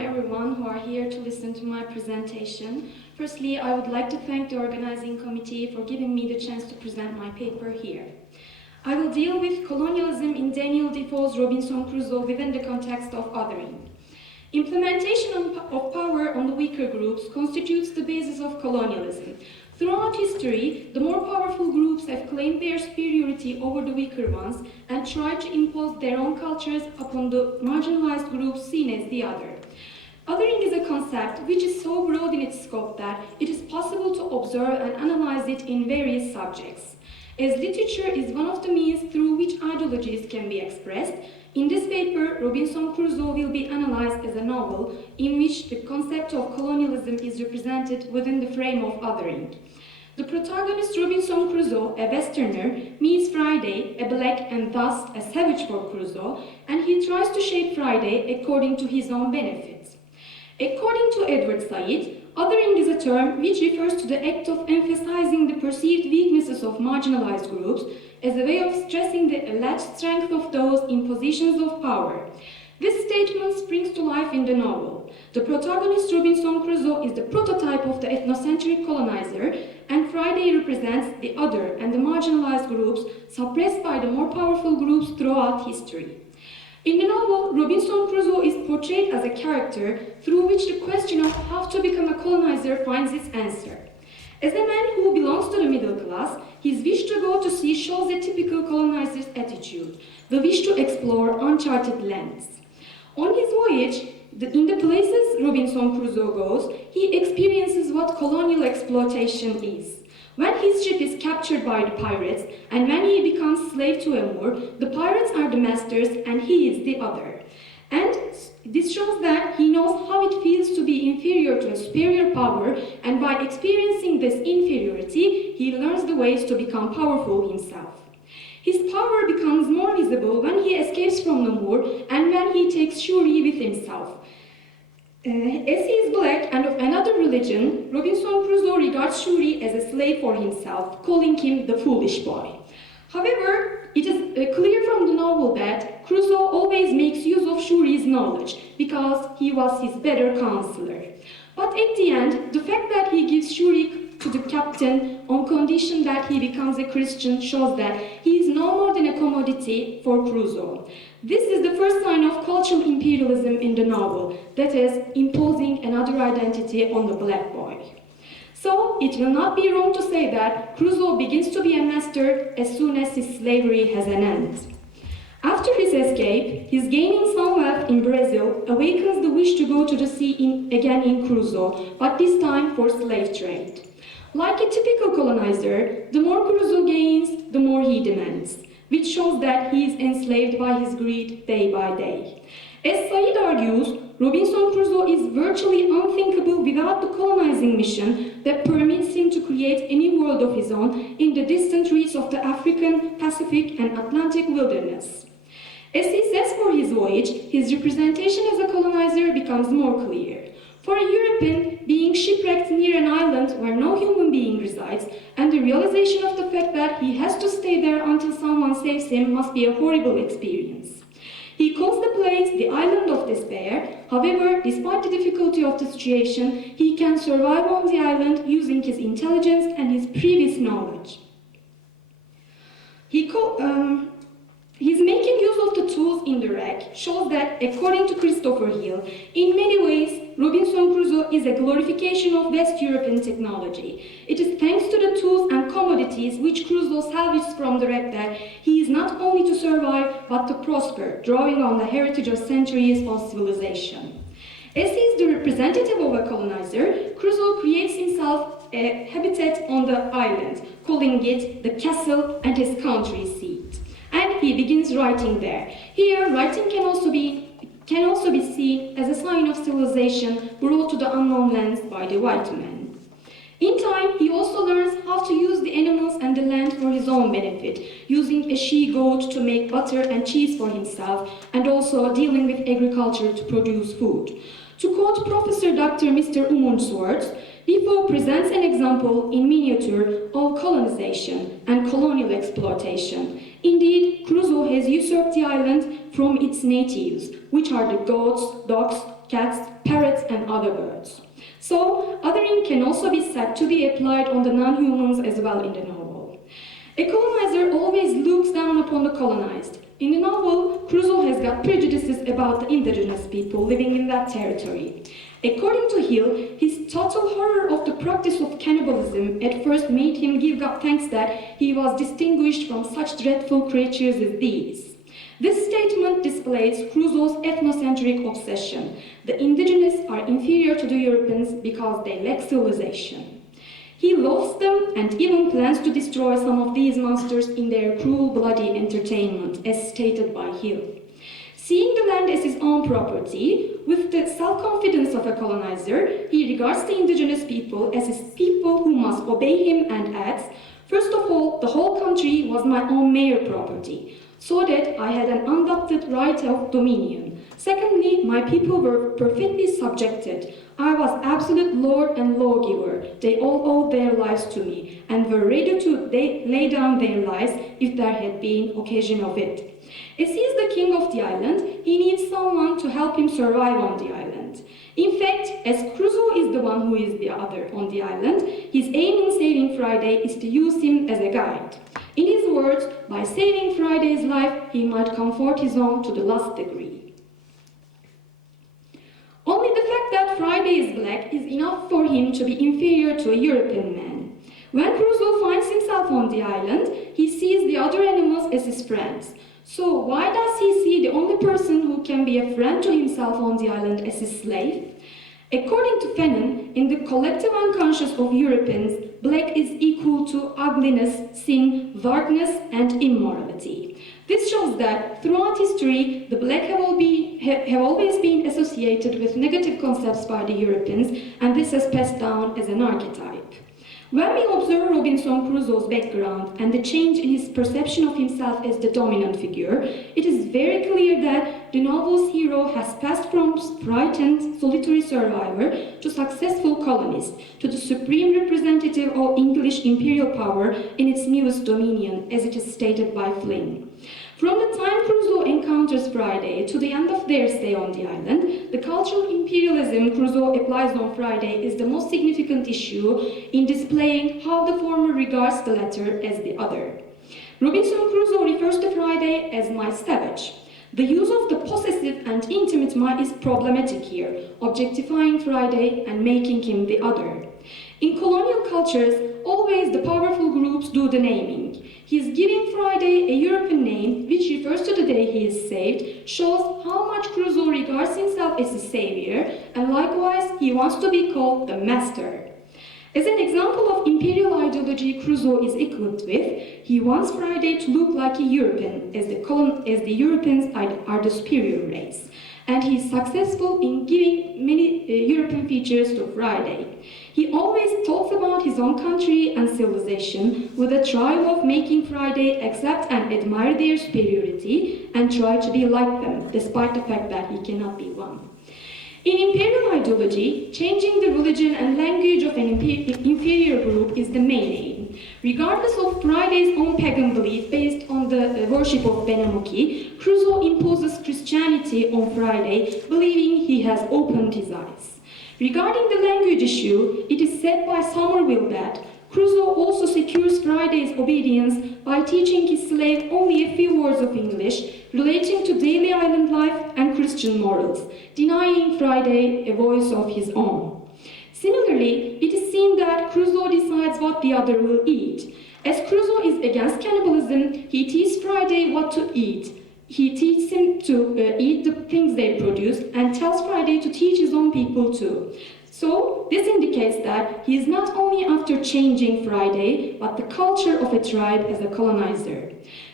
everyone who are here to listen to my presentation. Firstly, I would like to thank the organizing committee for giving me the chance to present my paper here. I will deal with colonialism in Daniel Defoe's Robinson Crusoe within the context of othering. Implementation of power on the weaker groups constitutes the basis of colonialism. Throughout history, the more powerful groups have claimed their superiority over the weaker ones and tried to impose their own cultures upon the marginalized groups seen as the other. Othering is a concept which is so broad in its scope that it is possible to observe and analyze it in various subjects. As literature is one of the means through which ideologies can be expressed, in this paper, Robinson Crusoe will be analyzed as a novel in which the concept of colonialism is represented within the frame of othering. The protagonist Robinson Crusoe, a Westerner, meets Friday, a black and thus a savage for Crusoe, and he tries to shape Friday according to his own benefits. According to Edward Said, othering is a term which refers to the act of emphasizing the perceived weaknesses of marginalized groups as a way of stressing the alleged strength of those in positions of power. This statement springs to life in the novel. The protagonist Robinson Crusoe is the prototype of the ethnocentric colonizer, and Friday represents the other and the marginalized groups suppressed by the more powerful groups throughout history. In the novel, Robinson Crusoe is portrayed as a character through which the question of how to become a colonizer finds its answer. As a man who belongs to the middle class, his wish to go to sea shows a typical colonizer's attitude, the wish to explore uncharted lands. On his voyage, in the places Robinson Crusoe goes, he experiences what colonial exploitation is. When his ship is captured by the pirates, and when he becomes slave to a Moor, the pirates are the masters and he is the other. And this shows that he knows how it feels to be inferior to a superior power, and by experiencing this inferiority, he learns the ways to become powerful himself. His power becomes more visible when he escapes from the Moor and when he takes Shuri with himself. As he is black and of another religion, Robinson Crusoe regards Shuri as a slave for himself, calling him the foolish boy. However, it is clear from the novel that Crusoe always makes use of Shuri's knowledge because he was his better counselor. But at the end, the fact that he gives Shuri to the captain on condition that he becomes a Christian shows that he is no more than a commodity for Crusoe. This is the first sign of cultural imperialism in the novel, that is, imposing another identity on the black boy. So, it will not be wrong to say that Crusoe begins to be a master as soon as his slavery has an end. After his escape, his gaining some wealth in Brazil awakens the wish to go to the sea again in Crusoe, but this time for slave trade. Like a typical colonizer, the more Crusoe gains, the more he demands, which shows that he is enslaved by his greed day by day. As Said argues, Robinson Crusoe is virtually unthinkable without the colonizing mission that permits him to create a new world of his own in the distant reaches of the African, Pacific, and Atlantic wilderness. As he says for his voyage, his representation as a colonizer becomes more clear. For a European, being shipwrecked near an island where no human being resides, and the realization of the fact that he has to stay there until someone saves him must be a horrible experience. He calls the place the Island of Despair. However, despite the difficulty of the situation, he can survive on the island using his intelligence and his previous knowledge. His making use of the tools in the wreck shows that, according to Christopher Hill, in many ways, Robinson Crusoe is a glorification of West European technology. It is thanks to the tools and commodities which Crusoe salvages from the wreck that he is not only to survive, but to prosper, drawing on the heritage of centuries of civilization. As he is the representative of a colonizer, Crusoe creates himself a habitat on the island, calling it the castle and his country seat. And he begins writing there. Here, writing can also be seen as a sign of civilization brought to the unknown lands by the white man. In time, he also learns how to use the animals and the land for his own benefit, using a she-goat to make butter and cheese for himself, and also dealing with agriculture to produce food. To quote Professor Dr. Mr. Umundsworth, Defoe presents an example in miniature of colonization and colonial exploitation. Indeed, Crusoe has usurped the island from its natives, which are the goats, dogs, cats, parrots and other birds. So, othering can also be said to be applied on the non-humans as well in the novel. A colonizer always looks down upon the colonized. In the novel, Crusoe has got prejudices about the indigenous people living in that territory. According to Hill, his total horror of the practice of cannibalism at first made him give God thanks that he was distinguished from such dreadful creatures as these. This statement displays Crusoe's ethnocentric obsession. The indigenous are inferior to the Europeans because they lack civilization. He loathes them and even plans to destroy some of these monsters in their cruel, bloody entertainment, as stated by Hill. Seeing the land as his own property, with the self-confidence of a colonizer, he regards the indigenous people as his people who must obey him and adds, "First of all, the whole country was my own mere property, so that I had an undoubted right of dominion. Secondly, my people were perfectly subjected. I was absolute lord and lawgiver. They all owed their lives to me, and were ready to lay down their lives if there had been occasion of it. As he is the king of the island, he needs someone to help him survive on the island. In fact, as Crusoe is the one who is the other on the island, his aim in saving Friday is to use him as a guide. In his words, by saving Friday's life, he might comfort his own to the last degree." Only the fact that Friday is black is enough for him to be inferior to a European man. When Crusoe finds himself on the island, he sees the other animals as his friends. So why does he see the only person who can be a friend to himself on the island as his slave? According to Fanon, in the collective unconscious of Europeans, black is equal to ugliness, sin, darkness, and immorality. This shows that throughout history, the black have always been associated with negative concepts by the Europeans, and this has passed down as an archetype. When we observe Robinson Crusoe's background and the change in his perception of himself as the dominant figure, it is very clear that the novel's hero has passed from frightened, solitary survivor to successful colonist, to the supreme representative of English imperial power in its newest dominion, as it is stated by Flynn. From the time Crusoe encounters Friday to the end of their stay on the island, the cultural imperialism Crusoe applies on Friday is the most significant issue in displaying how the former regards the latter as the other. Robinson Crusoe refers to Friday as my savage. The use of the possessive and intimate my is problematic here, objectifying Friday and making him the other. In colonial cultures, always the powerful groups do the naming. He is giving Friday a European name, which refers to the day he is saved, shows how much Crusoe regards himself as a savior, and likewise he wants to be called the master. As an example of imperial ideology Crusoe is equipped with, he wants Friday to look like a European, as the Europeans are the superior race, and he is successful in giving many European features to Friday. He always talks about his own country and civilization with a try of making Friday accept and admire their superiority and try to be like them, despite the fact that he cannot be one. In imperial ideology, changing the religion and language of an inferior group is the main aim. Regardless of Friday's own pagan belief based on the worship of Benamuki, Crusoe imposes Christianity on Friday, believing he has opened his eyes. Regarding the language issue, it is said by Somerville that Crusoe also secures Friday's obedience by teaching his slave only a few words of English relating to daily island life and Christian morals, denying Friday a voice of his own. Similarly, it is seen that Crusoe decides what the other will eat. As Crusoe is against cannibalism, he teaches Friday what to eat. He teaches him to eat the things they produce and tells Friday to teach his own people too. So, this indicates that he is not only after changing Friday, but the culture of a tribe as a colonizer.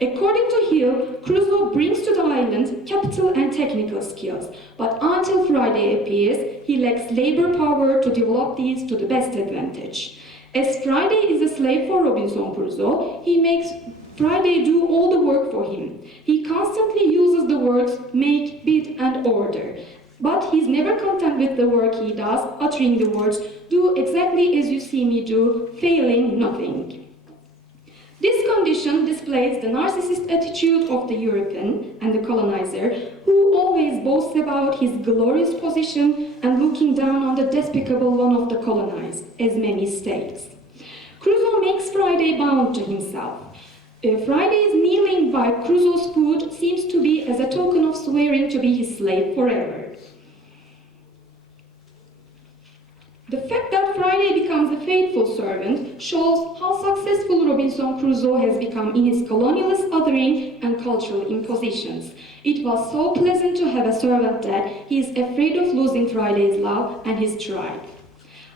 According to Hill, Crusoe brings to the island capital and technical skills, but until Friday appears, he lacks labor power to develop these to the best advantage. As Friday is a slave for Robinson Crusoe, he makes Friday do all the work for him. He constantly uses the words make, bid, and order. But he's never content with the work he does, uttering the words, do exactly as you see me do, failing nothing. This condition displays the narcissist attitude of the European and the colonizer, who always boasts about his glorious position and looking down on the despicable one of the colonized, as Memi states. Crusoe makes Friday bound to himself. Friday's kneeling by Crusoe's foot seems to be as a token of swearing to be his slave forever. The fact that Friday becomes a faithful servant shows how successful Robinson Crusoe has become in his colonialist othering and cultural impositions. It was so pleasant to have a servant that he is afraid of losing Friday's love and his tribe.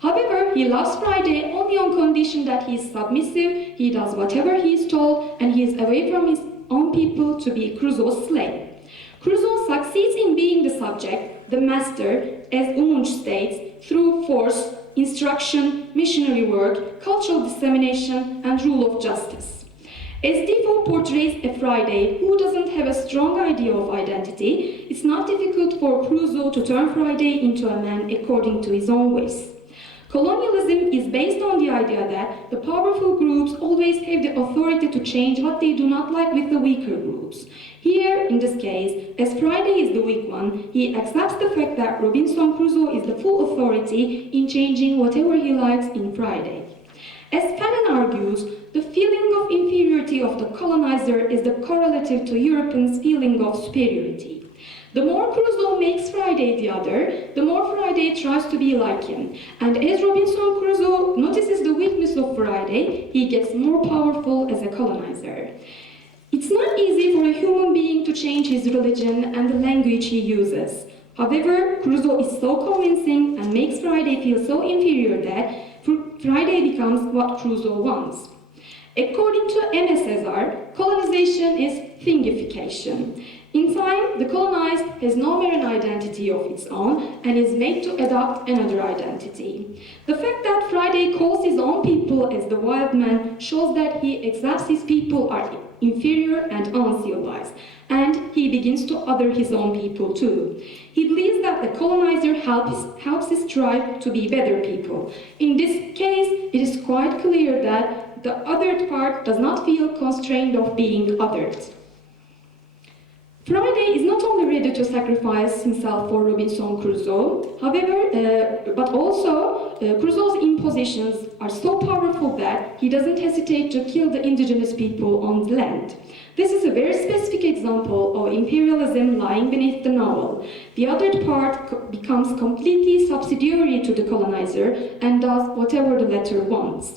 However, he loves Friday only on condition that he is submissive, he does whatever he is told, and he is away from his own people to be Crusoe's slave. Crusoe succeeds in being the subject, the master, as Umunch states, through force, instruction, missionary work, cultural dissemination, and rule of justice. As Defoe portrays a Friday who doesn't have a strong idea of identity, it's not difficult for Crusoe to turn Friday into a man according to his own ways. Colonialism is based on the idea that the powerful groups always have the authority to change what they do not like with the weaker groups. Here, in this case, as Friday is the weak one, he accepts the fact that Robinson Crusoe is the full authority in changing whatever he likes in Friday. As Fanon argues, the feeling of inferiority of the colonizer is the correlative to Europeans' feeling of superiority. The more Crusoe makes Friday the other, the more Friday tries to be like him. And as Robinson Crusoe notices the weakness of Friday, he gets more powerful as a colonizer. It's not easy for a human being to change his religion and the language he uses. However, Crusoe is so convincing and makes Friday feel so inferior that Friday becomes what Crusoe wants. According to M. S. Cesar, colonization is thingification. In time, the colonized has no mere identity of its own and is made to adopt another identity. The fact that Friday calls his own people as the wild man shows that he accepts his people are inferior and uncivilized, and he begins to other his own people too. He believes that the colonizer helps his tribe to be better people. In this case, it is quite clear that the othered part does not feel constrained of being othered. Friday is not only ready to sacrifice himself for Robinson Crusoe, however, but also Crusoe's impositions are so powerful that he doesn't hesitate to kill the indigenous people on the land. This is a very specific example of imperialism lying beneath the novel. The other part becomes completely subsidiary to the colonizer and does whatever the latter wants.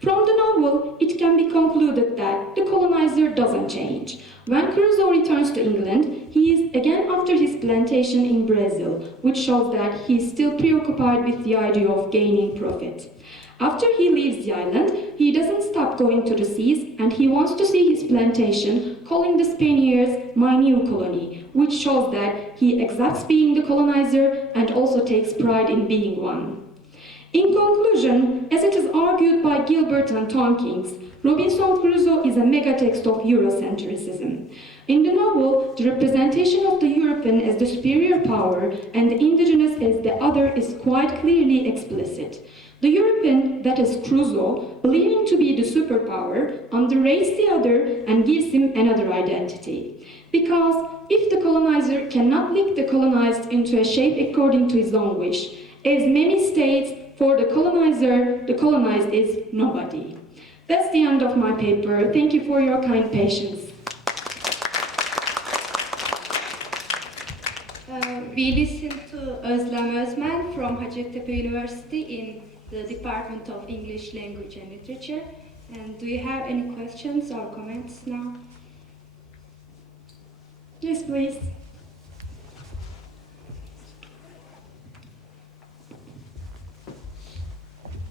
From the novel, it can be concluded that the colonizer doesn't change. When Crusoe returns to England, he is again after his plantation in Brazil, which shows that he is still preoccupied with the idea of gaining profit. After he leaves the island, he doesn't stop going to the seas, and he wants to see his plantation, calling the Spaniards "my new colony," which shows that he accepts being the colonizer and also takes pride in being one. In conclusion, as it is argued by Gilbert and Tompkins, Robinson Crusoe is a megatext of Eurocentrism. In the novel, the representation of the European as the superior power and the indigenous as the other is quite clearly explicit. The European, that is Crusoe, believing to be the superpower, underrates the other and gives him another identity. Because if the colonizer cannot lick the colonized into a shape according to his own wish, as Memi states, for the colonizer, the colonized is nobody. That's the end of my paper. Thank you for your kind patience. We listened to Özlem from Hacettepe University in the Department of English Language and Literature. And do you have any questions or comments now? Yes, please.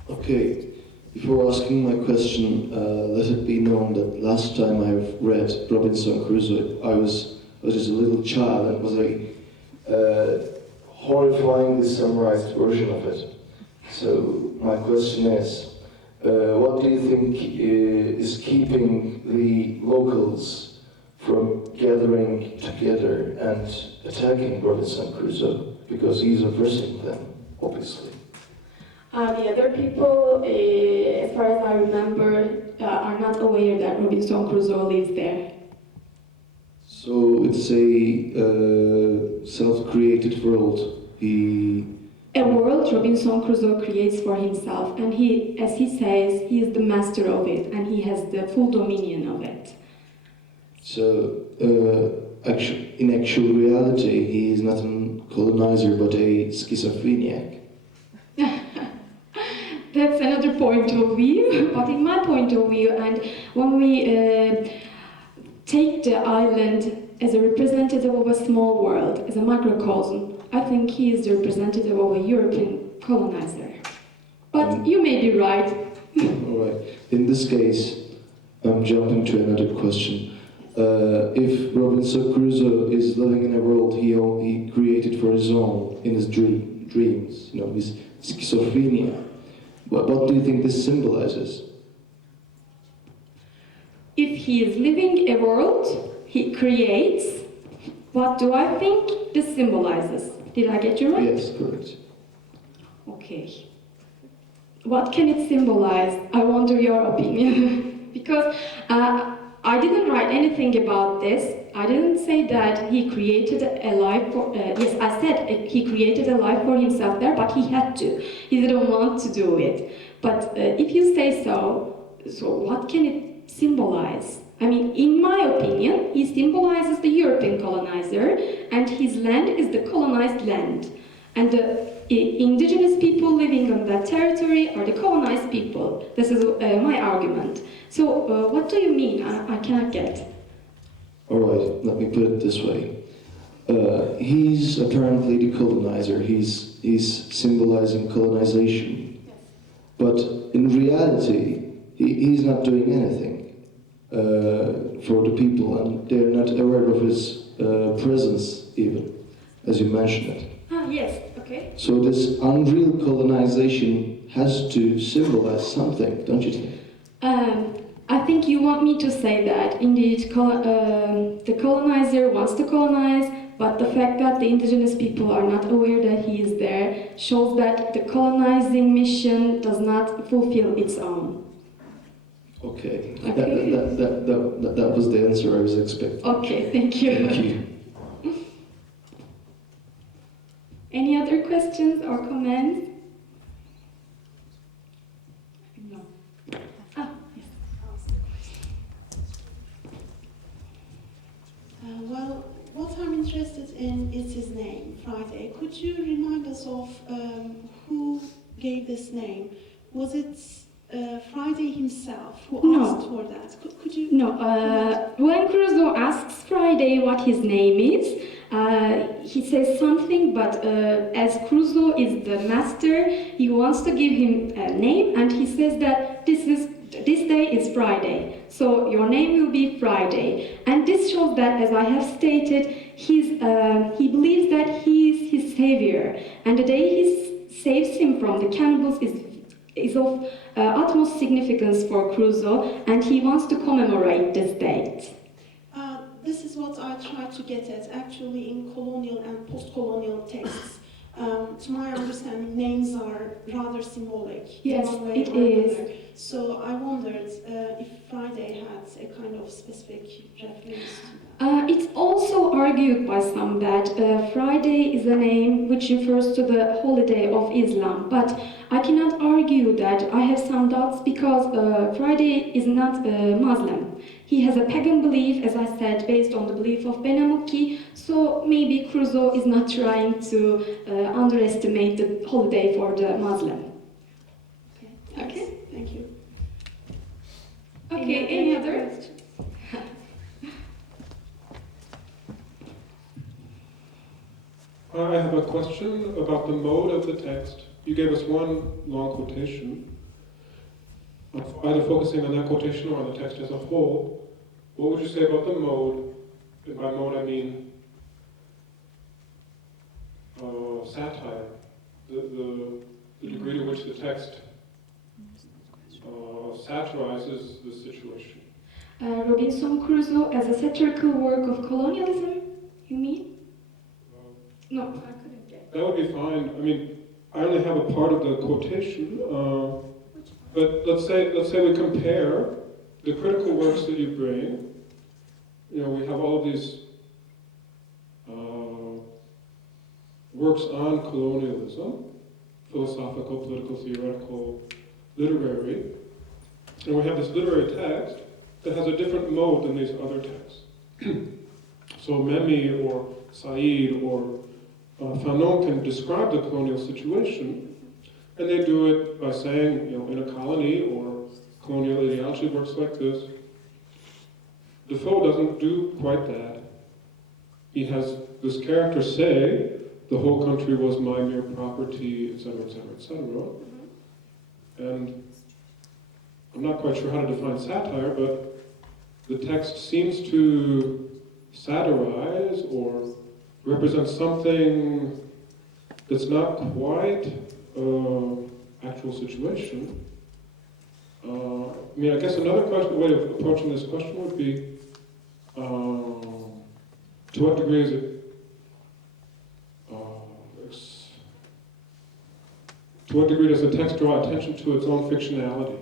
Okay, before asking my question, let it be known that last time I've read Robinson Crusoe, I was just a little child, and it was a horrifyingly summarized version of it. So my question is, what do you think is keeping the locals from gathering together and attacking Robinson Crusoe? Because he's oppressing them, obviously. The other people, as far as I remember, are not aware that Robinson Crusoe lives there. So it's a self-created world. A world Robinson Crusoe creates for himself, and he, as he says, he is the master of it, and he has the full dominion of it. So, in actual reality, he is not a colonizer, but a schizophrenic. That's another point of view, but in my point of view, and when we take the island as a representative of a small world, as a microcosm, I think he is the representative of a European colonizer. But you may be right. All right. In this case, I'm jumping to another question. If Robinson Crusoe is living in a world he created for his own, in his dreams, you know, his schizophrenia, what do you think this symbolizes? If he is living a world he creates, what do I think this symbolizes? Did I get you right? Yes, correct. Okay. What can it symbolize? I wonder your opinion. Because I didn't write anything about this. I didn't say that he created a life for... yes, I said he created a life for himself there, but he had to. He didn't want to do it. But if you say so what can it symbolize? I mean, in my opinion, he symbolizes the European colonizer, and his land is the colonized land. And the indigenous people living on that territory are the colonized people. This is my argument. So, what do you mean? I cannot get. All right, let me put it this way. He's apparently the colonizer. He's symbolizing colonization. Yes. But in reality, he's not doing anything for the people, and they're not aware of his presence even, as you mentioned it. Yes, okay. So this unreal colonization has to symbolize something, don't you think? I think you want me to say that indeed the colonizer wants to colonize, but the fact that the indigenous people are not aware that he is there shows that the colonizing mission does not fulfill its own. Okay. Okay. That was the answer I was expecting. Okay, thank you. Thank you. Any other questions or comments? No. Ah, yes. Well, what I'm interested in is his name, Friday. Could you remind us of who gave this name? Was it Friday himself who asked for that? Could you? No. When Crusoe asks Friday what his name is, he says something, but as Crusoe is the master, he wants to give him a name, and he says that this day is Friday, so your name will be Friday. And this shows that, as I have stated, he believes that he is his savior, and the day he saves him from the cannibals is of utmost significance for Crusoe, and he wants to commemorate this date. This is what I try to get at, actually, in colonial and post-colonial texts. To my understanding, names are rather symbolic. Yes, in one way it or is. another. So I wondered if Friday had a kind of specific reference to that. It's also argued by some that Friday is a name which refers to the holiday of Islam, but I cannot argue that. I have some doubts because Friday is not Muslim. He has a pagan belief, as I said, based on the belief of Benamuki, so maybe Crusoe is not trying to underestimate the holiday for the Muslim. Okay? Thank you. Okay, any other? I have a question about the mode of the text. You gave us one long quotation, either focusing on that quotation or on the text as a whole. What would you say about the mode? And by mode I mean satire, the degree to which the text satirizes the situation. Robinson Crusoe as a satirical work of colonialism, you mean? No, I couldn't get. That would be fine. I mean, I only have a part of the quotation, but let's say we compare the critical works that you bring. You know, we have all of these works on colonialism, philosophical, political, theoretical, literary, and we have this literary text that has a different mode than these other texts. So Memi or Said or Fanon can describe the colonial situation, and they do it by saying, you know, in a colony or colonial ideology works like this. Defoe doesn't do quite that. He has this character say, the whole country was my mere property, etc., etc., etc. And I'm not quite sure how to define satire, but the text seems to satirize or represent something that's not quite actual situation. I mean, I guess another way of approaching this question would be, to what degree is it, to what degree does the text draw attention to its own fictionality?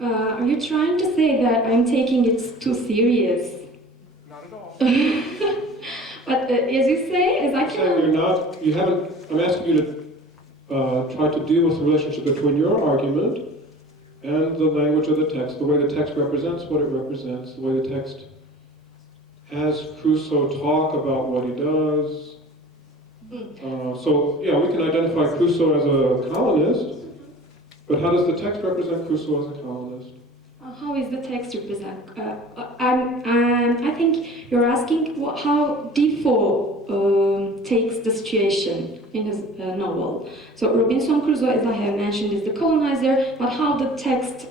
Are you trying to say that I'm taking it too serious? Not at all. But as you say, as I I'm saying you're not, you haven't, I'm asking you to try to deal with the relationship between your argument and the language of the text, the way the text represents what it represents, the way the text has Crusoe talk about what he does. So, yeah, we can identify Crusoe as a colonist, but how does the text represent Crusoe as a colonist? How is the text represent? I think you're asking how Defoe takes the situation in his novel. So Robinson Crusoe, as I have mentioned, is the colonizer, but how the text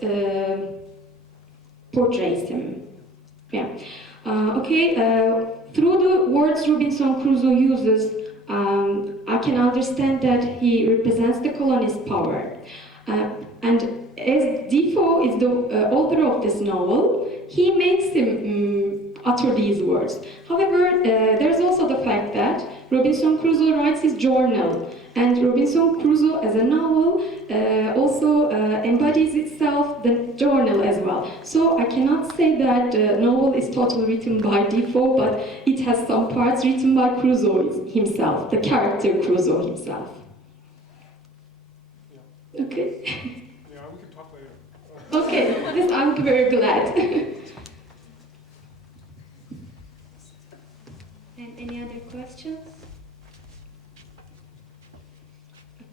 portrays him. Yeah. Through the words Robinson Crusoe uses, I can understand that he represents the colonist power. And as Defoe is the author of this novel, he makes him utter these words. However, there's also the fact that Robinson Crusoe writes his journal, and Robinson Crusoe as a novel also embodies itself the journal as well. So I cannot say that the novel is totally written by Defoe, but it has some parts written by Crusoe himself, the character Crusoe himself. Yeah. Okay. Yeah, we can talk later. Okay, this I'm very glad. And any other questions?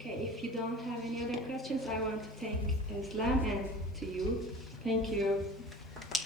Okay, if you don't have any other questions, I want to thank Özlem and to you. Thank you.